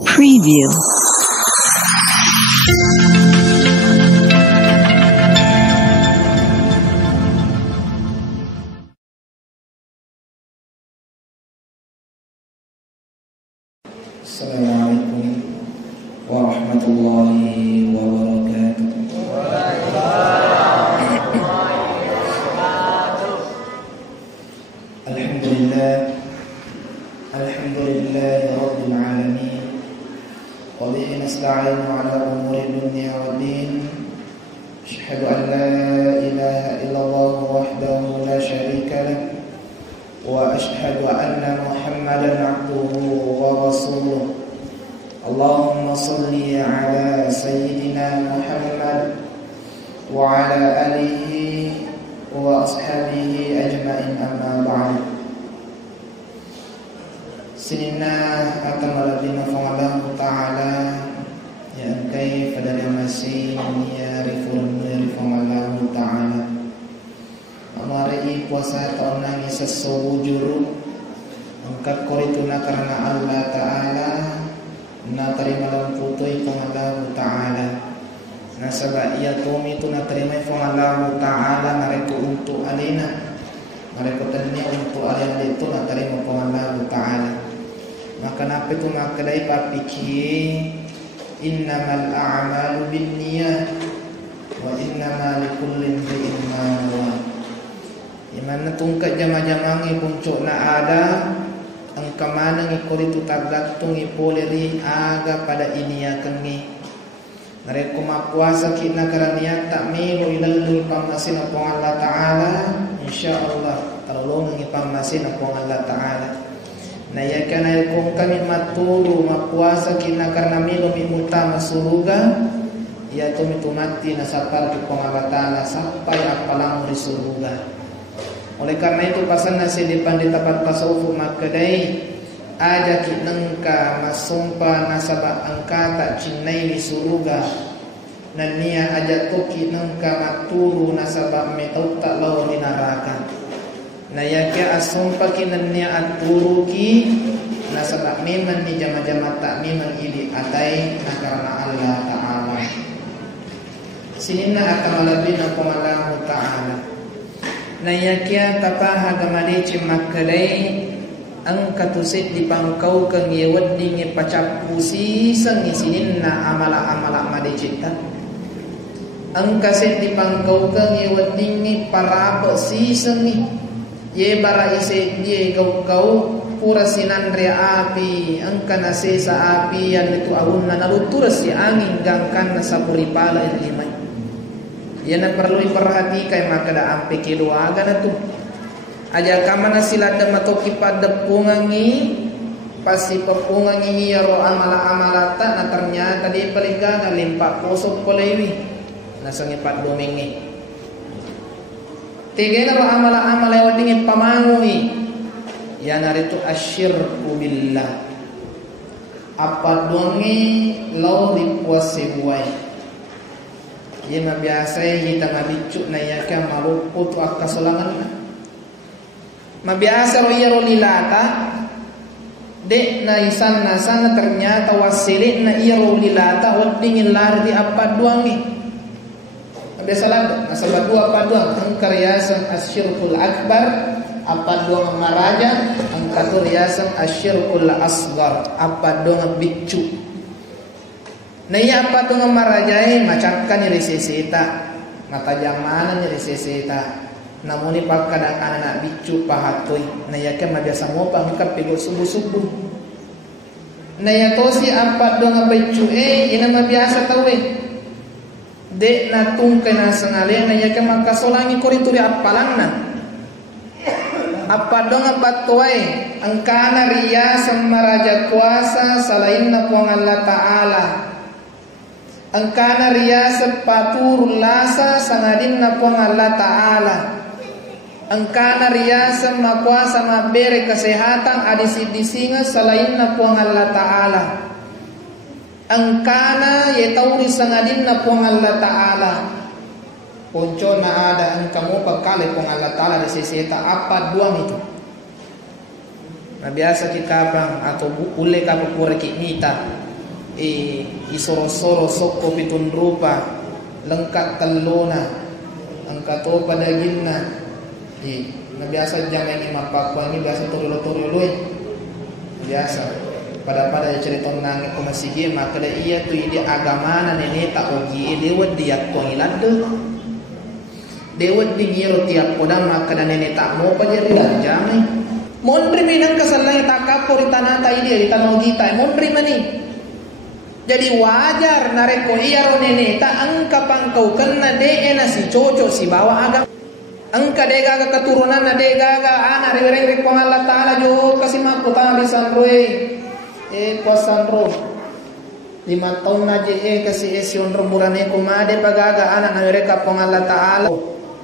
Preview. Assalamualaikum warahmatullahi wabarakatuh. Alhamdulillah rabbil alamin. Wa bihi nasta'inu ala umuri dunya waddin. Asyhadu an la ilaha illallah wahdahu la syarika lah. Wa ashhadu anna Muhammadan abduhu wa rasuluh. Allahumma salli ala sayyidina Muhammad wa ala alihi wa ashabihi ajma'in, amma ba'd. Sinina akan malabina Allah Ta'ala yang kay pada masih yarifun Allah Ta'ala. Amari puasa tahun nang sesujuru angkat korituna karena Allah Ta'ala na terima dalam putui Allah Ta'ala. Nasabah ia tumi itu na terima Allah Ta'ala mereka untuk alina, mereka tanya untuk alina itu na terima Allah Ta'ala. Maka napa itu maka dai papiki innamal a'malu binniyah wa innamal likulli imrin ma nawa. Imana tungkat jama-jamangi puncuk na ada angka mana ngikor itu tergantung ipoleri aga pada ini ya kengi. Mereka mapuasa kita karena tak milu ilalul pamasin apong Allah Ta'ala, insyaallah terlong ngipamasin apong Allah Ta'ala. Na ya kana kung kami maturu mapuasa kina karena milo mimuta masuruga ya to mitumati na sapar ke Allah Ta'ala sampai apalang di suruga. Oleh karena itu pasan nasi di tempat tasawuf makadai aja kinengka masumpa nasaba angka tak cinai di suruga dan nia aja to kinengka maturu nasaba metau tak law di neraka. Na yake asumpa kinanya aturuki nasabak miman ni jama-jama tak miman ili atai na karena Allah Ta'ala. Sinina akan malabina Allah Ta'ala. Na yake tapaha gamadici makadai ang katusit di pangkau kang yewadi ngi pacapusi sang sinina amala-amala madicita. Ang kasit di pangkau kang yewadi ngi parapa sisang ni ye bara ise ye kau pura sinandre api angka nase sa api yang itu ahunna naluturas si angin gangkan na sapuripala ilimay. Yan na perlu iperhatikan maka da ampe kiluaga na tu aja kama na sila da matoki pada pungangi pasi papungangi yaro amala-amalata na ternyata di paligaga limpa posok kolewi nasangipat domingi. Tiga naro amala-amala yang dingin pamangui ya naritu asyirku billah apa dongi lau dipuasi buai ya mabiasa kita ngabicuk na yaka maluput akasolangan mabiasa ro iya ro lilata dek na isan nasan ternyata wasilik na iya ro lilata dingin lari apa duangi. Biasalah nasabah dua apa dua angkar yasan asyirkul akbar apa dua maraja angkatur yasan asyirkul asgar apa dua bicu. Nah iya apa dua marajai macamkan nyeri seseta mata jamanan nyeri seseta namun ni pakadang anak bicu pahatoi. Nah iya kan biasa mo pangkap pigol subuh-subuh. Nah iya tosi apa dua bicu ina mabiasa tawe dek na tungkay na sangalin na yaka makasolangi korituri apalang na apa dong apatuay ang kana riya sa maraja kuasa salain na po ang Allah Ta'ala ang kana riya sa paturul lasa sangadin na po ang Allah Ta'ala ang kana riya sa makuasa mabere kesehatan adisi-disinga salain na po ang Allah Ta'ala ang kana yetauri sangadin na po ang Allah Ta'ala ponco na ada ang kamu pagkali po ang Allah Ta'ala di sisita apa duang itu na biasa kita bang atau ule ka pupura kinita isoro-soro soko pitun rupa lengkap telona angka to pada ginna na biasa jangan ini mapakwa ini biasa turulu-turulu biasa pada cerita nang ko masige maka iya tu ide agama na nene ta ogi dewat dia to ilad dewat di ngiro tiap poda maka nene tak mau pa jadi jangan mondri minang kasalay ta kapori tanata ide tanong kita mondri mani. Jadi wajar nareko iya ro nene ta angka pangkau kena de na si coco si bawa agama angka de gaga keturunan na de gaga ana reweng ko Allah taala jo kasi maputa bisan roe kosan ro 5 tahun na je kasi esion ro murane ko made pagaga ana na reka pong Allah taala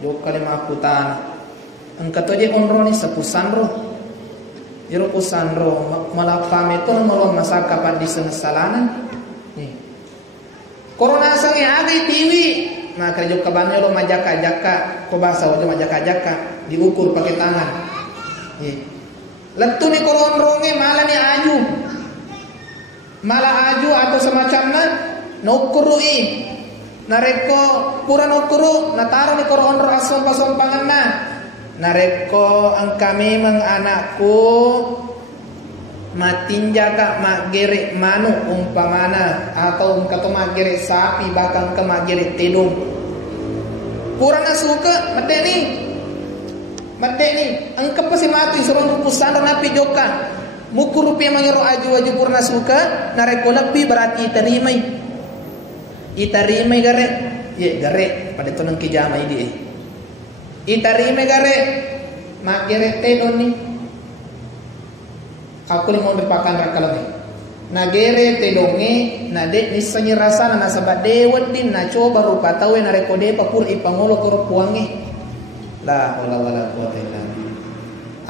jo kali maputa angka to je onro ni sa pusan ro jero pusan ro malapame to no masaka pa di sensalanan Corona sange agay tiwi na kerja kabanyo lo majaka-jaka ko basa wajo majaka-jaka diukur pakai tangan. Letu ni koron ronge malah aju atau semacamnya nokurui nareko pura nokuru nataro ni koron ro asom pasompangan na nareko ang kami mang anakku matinja ka magere manu umpamana atau kato magere sapi bakang ke magere tidung kurang suka mateni ang kapasi mati suruh rupusan napi joka mukurupi mangiro aju purna suka nareko lebih berarti itarimai gare gare pada tonang kijama ini itarimai gare magere tidung ni aku ni mau berpakan rakalame nagere tedonge nade nisanya rasa na sabat dewat din na coba rupa tahu na rekode papur ipangolo koro puange la wala quwata illa billah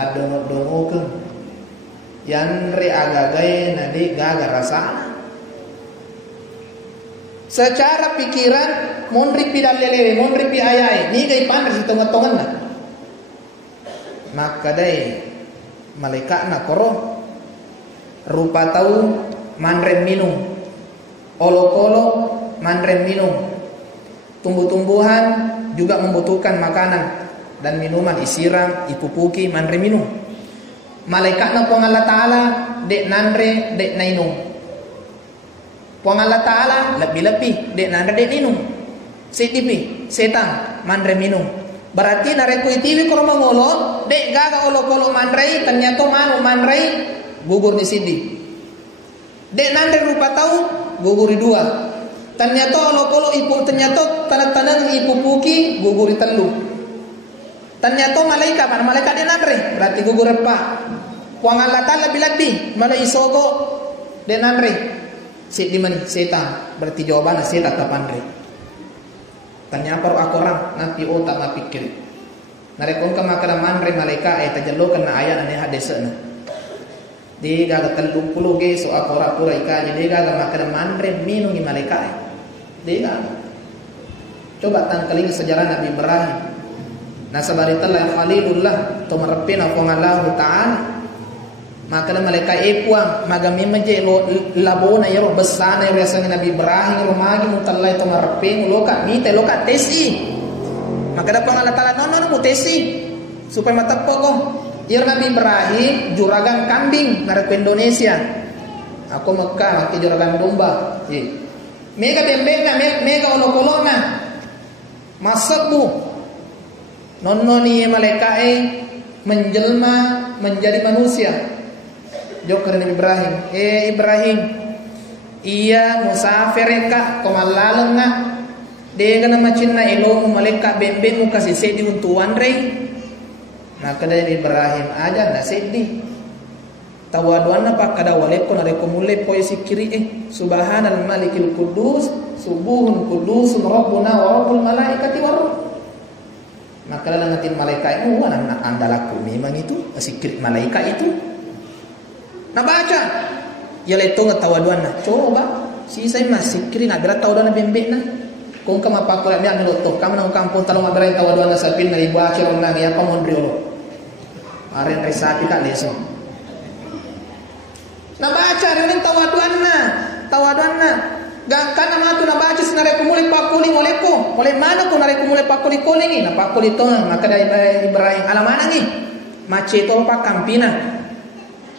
adono dongokeun yan re agagae nade gaga rasa secara pikiran monri pidalele monri pi ayae ni gai pandar sitonga-tongan na maka dai malaikat na koro rupa tahu manrem minum olok-olok manrem minum tumbuh-tumbuhan juga membutuhkan makanan dan minuman isiram ipupuki manrem minum malaikat na pong Allah Ta'ala dek nanre dek nainum pong Allah Ta'ala lebih-lebih dek nanre dek nainum setipi setan manrem minum berarti nareko itiwi kalau mengolo dek gaga olok-olok manrei ternyata manu manrei gugur di sini. Dek nande rupa tahu gugur di 2. Ternyata olok-olok ipu ternyata tanah-tanah ipu puki gugur di 3. Ternyata malaikat dia nandre berarti gugur apa? Puang Allah Ta'ala lebih malah isogo dek nandre. Sik di mana setan berarti jawabannya setan tapandre. Ternyata aku orang napi otak napi kiri. Narekon ka makana manre malaikat tajallo kana ayat ane hadesna. Di gaga 30 ge so akora pura ika jadi gaga makan manre minum di malaikat di gaga coba tangkeling sejarah Nabi Ibrahim nasabaritalah khalilullah to marpina ko Allah Ta'ala maka malaikat puang magami meje lo labona yero besana biasanya Nabi Ibrahim lo magi mutallai to marpin lo ka mite lo ka tesi maka dapat Allah Ta'ala no mutesi supaya matapo ko Ir Nabi Ibrahim juragan kambing nareko Indonesia. Aku Mekah maki juragan domba. Mega bembengna mega olok-olokna. Masak bu. Nonnoni malaikat menjelma menjadi manusia. Jokar Nabi Ibrahim. Ibrahim. Iya musafir ka komalaleng na. Dega na macin na ilong malaikat bembeng kasih sedi untuan rei. Nah kada Ibrahim aja na sedih. Tawaduan apa kada waleko nareko mulai poe sikiri subhanal malikil qudus subuhun qudusun rabbuna wa rabbul malaikati war ruh. Maka langatin malaikat itu anak andalaku memang itu sikir malaikat itu. Nah baca ya leto ngatawaduan na coba si saya masih sikiri na berat tawaduan bembek na. Kung ka mapakula biya niloto kam nang kampung talong maberay tawaduan na sapin na ibu akhir nang ya pamondriolo. Aren resapi ka leso. Na baca rin tawaduan na adanna gangkan nama tu na baca senare kumuli pakuli olehku oleh mana ku nare kumuli pakuli koling na pakuli to maka dari Ibrahim alamana ni mace to pa kampina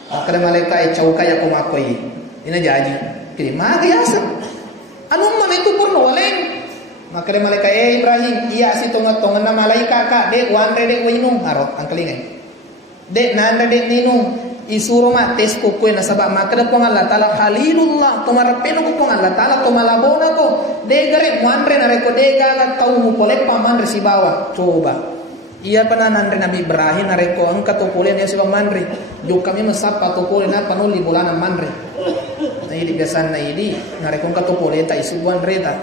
maka dari malaikat cauka ya kumakoi ina jadi kiri maga yasa anum ma itu purno oleh maka dari malaikat Ibrahim iya si tonga na malaikat ka de wanre de winu harot angkelingai de nanda de ninu isuro ma tes ko na sabab makada pong Allah taala Khalilullah to marapeno ko pong Allah taala to malabona ko de gare manre na reko de gala tau mo pole pamanre si bawa coba iya pananan Nabi Ibrahim na reko ang katupule niya si pamanre do kami masapa to pole na panuli bulana manre na ili biasa na ili na reko katupule ta isubuan reta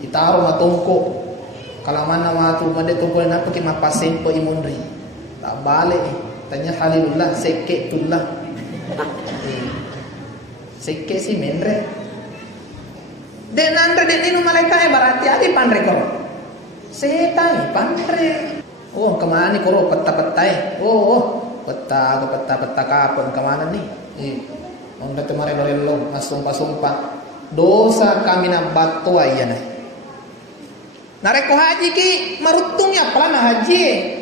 itaro matungko kalaman na watu made to pole na paki mapasempo imundri tak bale tanya Khalilullah seke tullah seke si menre de nandre de ninu malaikat berarti adi panre koro setai panre oh kemana nih koro peta-petai peta kapon kemana nih onda temare lorelo sumpah dosa kami na batu ayana nareko haji ki marutungnya pelana haji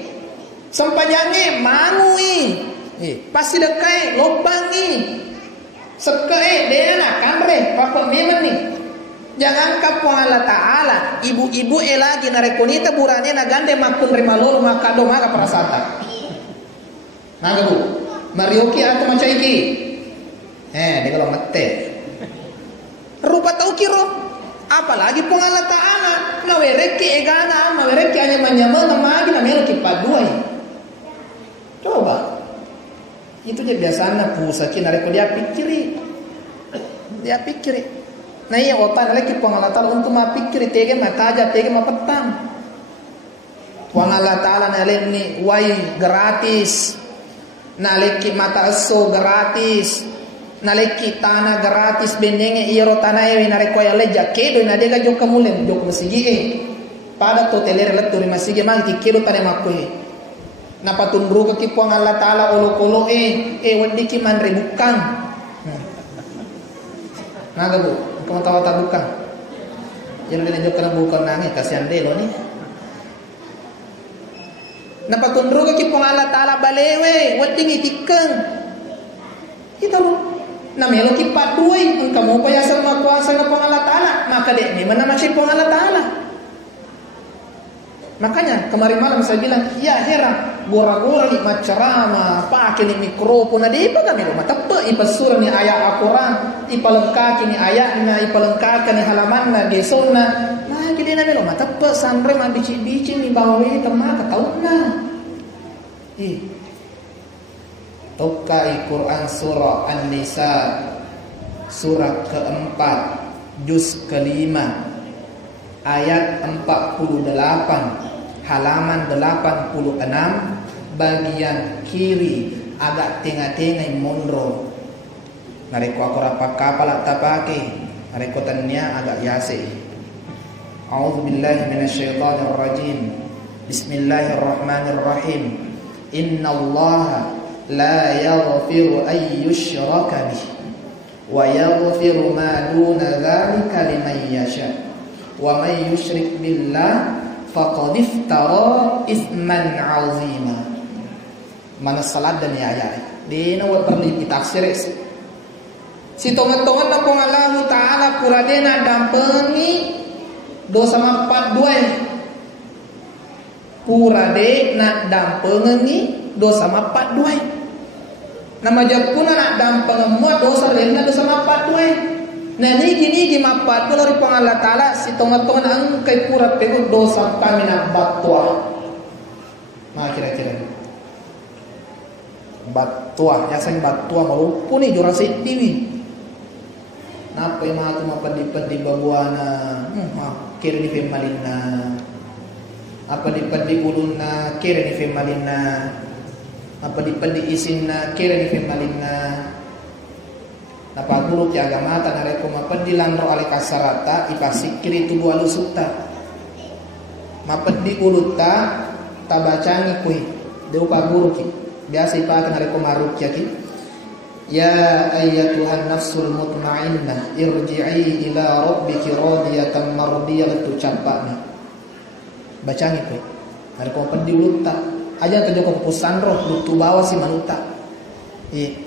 sampajane mangui pasti dekai lobangi sekai dena kamre papa memang nih jangan kapung Allah taala ibu-ibu lagi narekonita burane na gande makun rimalolo makado maka prasata naga bu marioki atau macaiki dia kalau mate rupa tau kiro apalagi pung Allah taala mawereki egana mawereki hanya manyamana magi na melo kipaduai coba itu dia biasanya pusaki nareko dia pikiri nah iya otak lagi pang Allah Ta'ala untuk mapikiri tege mataja tege mapetang pang Allah Ta'ala naleni wai gratis naleki mata aso gratis naleki tanah gratis bendenge iro tanah ewe nareko ya leja kedo na dega joka mulen joka masigi pada totelere leturi masigi mangi kedo tane makui napa tundru ke kipuang Allah Ta'ala olo-olo wandi ki manre bukan naga bu kamu tahu tak bukan yang dilanjut kena bukan nangi kasihan delo nih napa tundru ke kipuang Allah Ta'ala balewe wandi ngitikeng kita lu namelo kipat duai kamu payasal makuasa ngapang Allah Ta'ala maka dek ni mana masih pang Allah Ta'ala makanya kemarin malam saya bilang ya heran gora-gora ni macarama pakai ni mikrofon ada apa kami rumah tepe ipasura ni ayat Al-Quran ipalengkaki ni ayatnya ipalengkaki ni halamanna di sunnah nah gede na melo tepe sanre ma bici-bici ni bawa temaka tauna Tokai Quran surah An-Nisa surah keempat juz kelima ayat 48 halaman 86 bagian kiri agak tengah-tengah mondro nareko aku rapaka pala tapake nareko tanya agak yase a'udzubillahi minasyaitonir rajim bismillahirrahmanirrahim innallaha la yaghfiru ay yushraka bih wa yaghfiru ma duna dzalika liman yasha wa may yusyrik billah faqad iftara isman 'azima mana salat dan ayat dina wa perli taksir si tongan-tongan na pong Allah Ta'ala puradena dampengi dosa mapat duai purade na dampengi dosa mapat duai nama jakuna na dampeng mua dosa rena dosa mapat duai nah nigi mapat pulori pong Allah Ta'ala si tongan-tongan ang kay purat pego dosa kami na batwa kira-kira batwa ya sang batwa malupu ni jurasi TV napa yung mga tumapad-ipad di babuana kira ni femalin na apad-ipad di ulun na kira ni femalin na apad-ipad di isin na kira ni femalin na napagulok ya agamata na reko mapad di landro ale kasarata ipasikiri tu dua lusukta mapad di uluta tabacangi kuy deu paguruk biasa ipakan na reko maruk ya ki Ya ayyatuhan nafsul mutmainnah irji'i ila rabbiki radiyatan mardiyah tu capakna. Bacangi kowe. Ada kau pendi luta. Aja kerja kau pusan roh lutu bawa si manuta.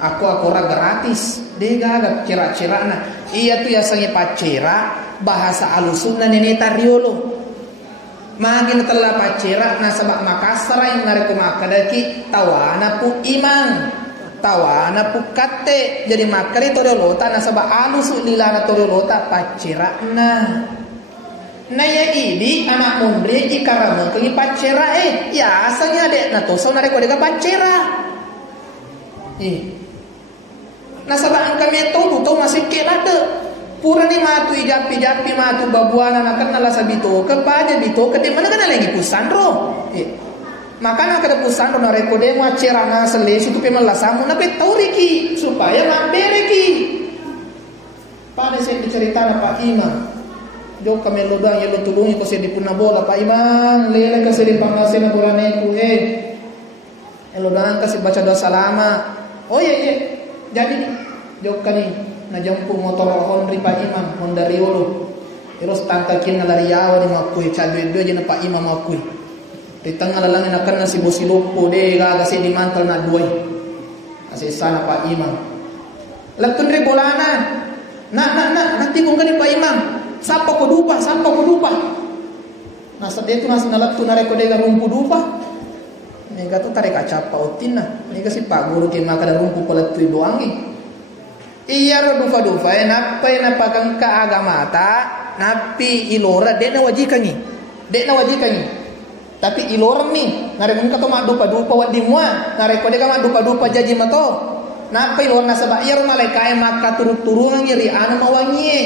Aku ora gratis. Dia gagap cira-cirana. Iya tu yasanya pacera bahasa alusunna neneta riolo. Magin telah pacera nasabak Makassar yang nariku makadaki tawana pu imang. Tawana pu kate jadi makari todolota nasabak alusu lilana todolota pacera na ya ini anak mundri ikarama kali pacera ya asalnya dek na to so nareko deka pacera nasabak angka meto to masih kelade purani matu ijapi matu babuana nakan nala sabito kepada bito ke mana kana lagi pusandro makana kada pusandro nareko de mo cerana sele situ pe malasamu na pe tauriki supaya mambereki pada saya diceritakan Pak Imam jauh kami lodang yang tulungi ko saya dipuna bola Pak Imam lele ka saya dipangase na buraneku lodang kasih baca doa salama oh iya jadi jauh kani na jampu motor Honda Pak Imam Honda Riolo terus tangkakin ngalariawa ni makui cadwe dua je na Pak Imam makui di tengah lalangin akan nasi bosilopo de gaga si dimantal na duai asih sana Pak Imam lakun re bolana nanti kung kani Pak Imam sapa ko dupa nasa detu nasa nalattu na reko de ga rumpu dupa nega tu tarik acapa otina nega si Pak Guru ke maka da rumpu palattu doangi iya ro dupa napa pakang ka agamata napi ilora de na wajikangi tapi ilor ni narek ka to ma dupa wadi mua narek ko de ka ma dupa jaji mato napa ilor na sabak yer malaikai maka turungan ri anu mawangi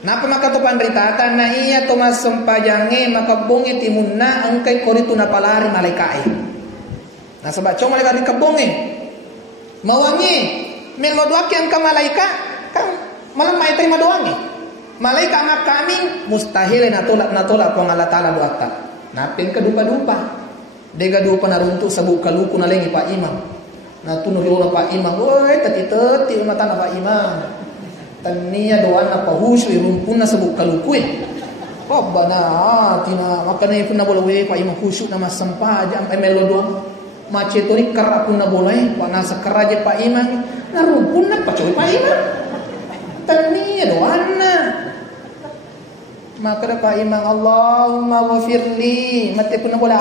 napa maka to pandritata na iya to masempajange maka bonge timunna angkai koritu na palari malaikai na sabak chong malaikai kabonge mawangi melodwaki ang ka malaika kan malam mai terima doangi malaikat ngap kami mustahil na tolak kung Allah Ta'ala doata napin ka dupa dega dupa na runtu sa bukaluku na lengi Pak Imam na tunuri na Pak Imam tati mata na Pak Imam taniya doan na pahusyo irumpun na sa bukaluku tina makana ipun na bola Pak Imam khusyuk na masampa aja ay melodoang maceto ni karapun na bola nasa karaja Pak Imam na rumpun na pacoy Pak Imam taniya doan na maka Pak Imam Allahumma ghafirli mati pun bola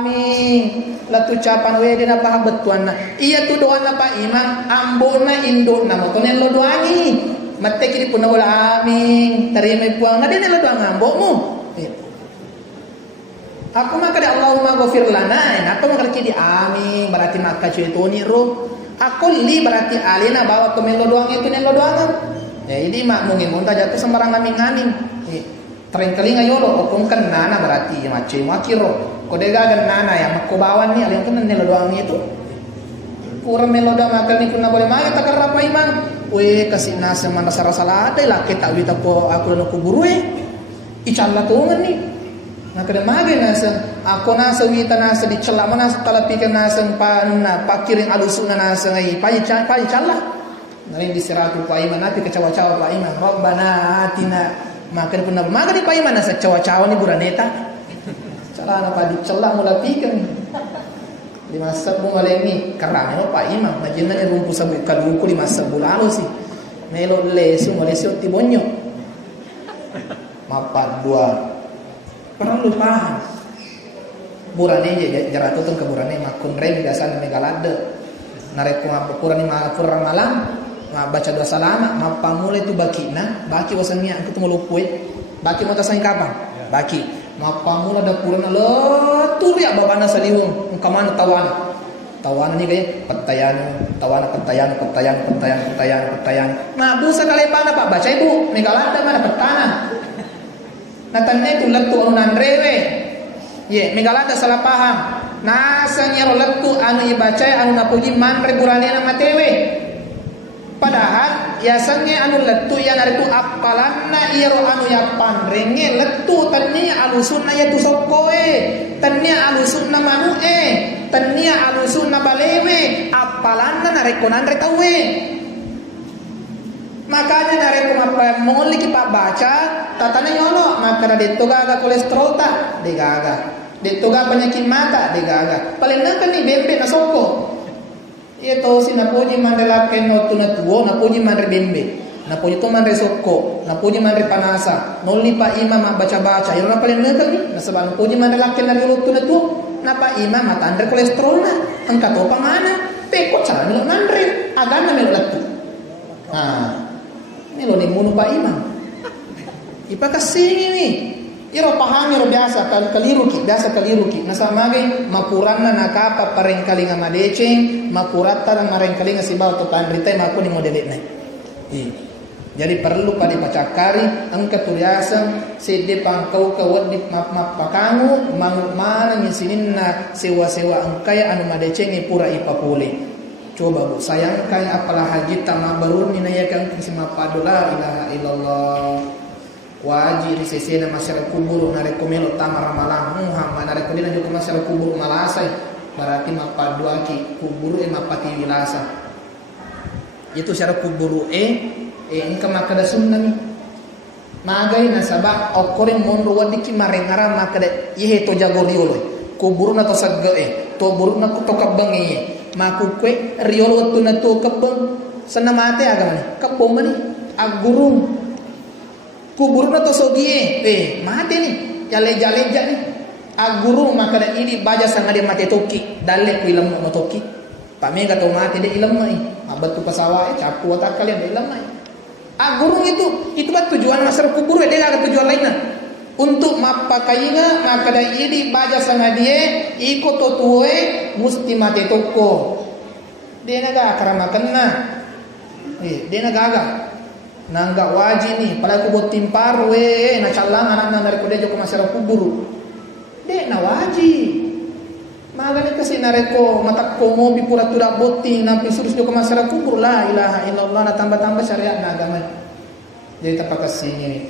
amin latu capan we dina paham betuanna iya tu doa na Pak Imam ambona indona motonen lo doangi mati kini pun bola amin terima puang na dina lo doang ambokmu aku maka da Allahumma ghafir lana apa maka di amin berarti maka cuitoni ro aku li berarti alina bawa ke melo doang itu nen lo doangan ya ini mak mungkin munta jatuh sembarang nganing terengkali ngayolo okong kan nana berarti mace makiro kode gagan nana yang makobawan ni alin kan nelo doang itu kurang melo doang makal ni kuna boleh mai takar apa Imam we kasih nase mana sarasala ada lah kita wita ko aku no kuburu icalla tungan ni na kada mage nase aku nase wita nase di cella mana tala pikir nase panna pakirin alusuna nase ngai pai calla nari disiratu Pak Imam nanti kecawa-cawa Pak Imam Rabbana atina maka pun maka di Pak Imam nasa cawa-cawa ni buraneta calana pa di celak mula pikan di masa bunga lengi karena no Pak Imam majina ni rumpu sa kaluku di masa bulalo si melo lesu malesio tibonyo mapat dua perlu paham burane jaratu tong ke burane makun rem biasa megalade narek ko ngapura ni mapura malam baca doa salama mapamula itu bakina baki wasannya aku tuh melupui baki mau tasang kapan baki mapamula dapurna letur ya babana salihung kamana tawana ni kayak petayan nah busa kalepana Pak baca ibu megalanda mana petana natanya itu letu anunan rewe megalanda salah paham nasanya letu anu ibaca anu napuji manre burane na matewe padahal yasannya anu letu yang ada tu apalanna iro anu ya panrenge letu tanya alusunna ya tu sokoe tanya alusunna manu tania alusun na balewe apalan na narekonan retawe. Makanya nareko apa mongol ki pak baca tatana nyolo maka dito gaga kolesterol ta de gaga dito gaga penyakit mata de gaga paling nang ni bembe na soko ito sinapuji mandela keno tunatuo napuji mandre bembe napuji to mandre soko napuji mandre panasa nolni pa imam baca iro na paling nang ni nasaba napuji mandela keno lulut tunatuo na pa imam mata andre kolesterol na angka to pamana peko cara melo mandre agana melo latu Nilo ni munu pa imam. Ipakasini ni. Iro pahami iro biasa kaliru ki. Nasa magi makuran na nakapa parengkali nga madeceng, makurata na marengkali nga sibaw to pandritay mako ni modele na. Jadi perlu pada pacakari ang katuriasan sede pangkau kawat di mapakangu mana nyisinin na sewa-sewa ang kaya anu madeceng ipura ipapule. Coba bu, sayang kaya apalah haji tamah baru ninayakan kisima padula ilaha illallah wajib sesena masyarakat kubur narekomelo tamar ramalang Muhammad narekomelo juga masyarakat kubur malasai berarti mapadu aki kubur mapati wilasa itu syarat kubur engka makada sunnah magai nasabah okorin monro wadiki marengara makada ihe to jagoriolo kubur na to sagge to burna to kabang makukwe riol waktu na to kabang sana mate agama ni kabong mani agurung kubur na to sogie mate ni jale ni agurung makada ini baja sanga dia mate toki dalle ku ilam no toki pamega to mate de ilam mai abad tu pasawa capu otak kalian de ilam mai agurung itu bat tujuan masyarakat kubur dia ada tujuan lainnya untuk mapakainga makada ini baja sanga dia iko to tuwe musti mate toko dia naga karamakan na dia naga nangga wajib ni pala ko timpar na calang anak na nareko dia joko masyarakat kubur dia na wajib magani kasi nareko matakko mo bipura tura botti na pisurus joko masyarakat kubur la ilaha illallah na tambah-tambah syariat na agama jadi tapakasinya ni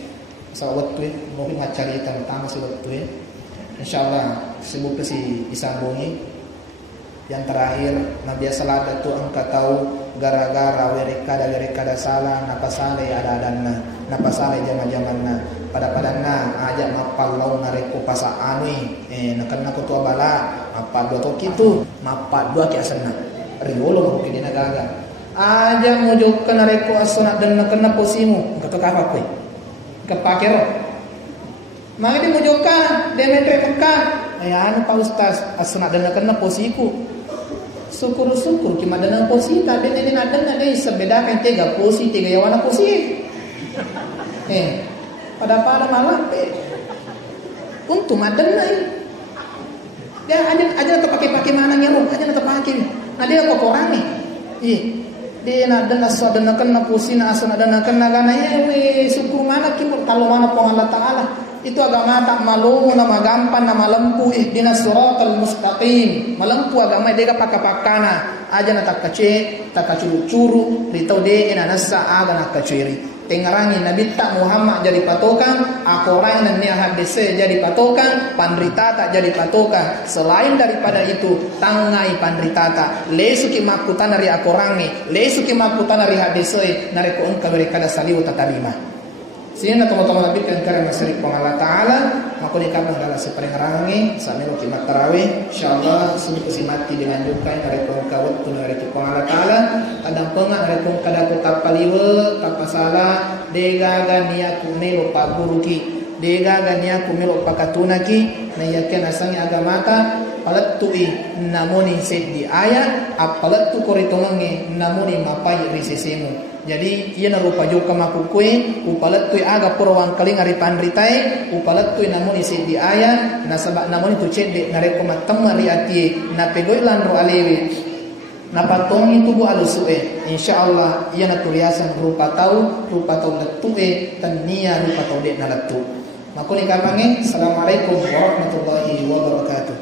sa waktu mo pingacarita tama si waktu insyaallah sebut si isambungi yang terakhir Nabi salada tu angka tahu gara-gara werekada salah napasale ada-adanna napasale jama-jamanna pada-padanna ajak mapal lau nareko pasa anui nakana ko tua bala mapal dua to kitu mapal dua ki asana riolo mo kidina gaga aja mojok kana reko asana dan nakana posimu kato ka apa kepakero mangadi mojokan demetre pekan anu Pak Ustaz asana dan nakana posiku syukur ki madana posi ta ben ini nadana dei sebedakan tiga posi tiga yawana posi pada malam untuk madana dia aja pakai mana nyarung aja pakai ada kok orang nih dia nadana sadana kana posi na asana dana kana gana syukur mana ki kalau mana pong Allah taala itu agama tak malu nama gampang nama lempu ihdinas siratal mustaqim malempu agama dia pakapakana aja na takace takacuru ditau de ina nasa aga na kaciri tengarangi nabi tak Muhammad jadi patokan akorai nan nia hadise jadi patokan pandrita tak jadi patokan selain daripada itu tangai pandrita tak lesuki makutan dari akorangi lesuki makutan dari hadise nareko engka berikada saliu tatarima sehingga teman-teman lebih kan karena masih Allah Taala maka dikabang dalam seperengarangi sambil kimat tarawih insyaallah sebut mati dengan duka yang rekong kawat tun rekong Allah Taala kadang pengak rekong kadaku tapaliwe tapasala degaga niaku melo paguruki degaga niaku melo pakatunaki na yakin asangnya agamata palatui namoni seddi ayat apalatu koritomange namoni mapai risesemu. Jadi ia narupa juga makukui upalatui aga purwang kaling ari pandritai upalatui namun isi di ayat nasabak namun itu cedek nareko matamari ati na pegoi landro alewi na patongi tubuh alusue insyaallah ia naturiasan rupa tau letue tania rupa tau dek na letu makuni kapange assalamualaikum warahmatullahi wabarakatuh.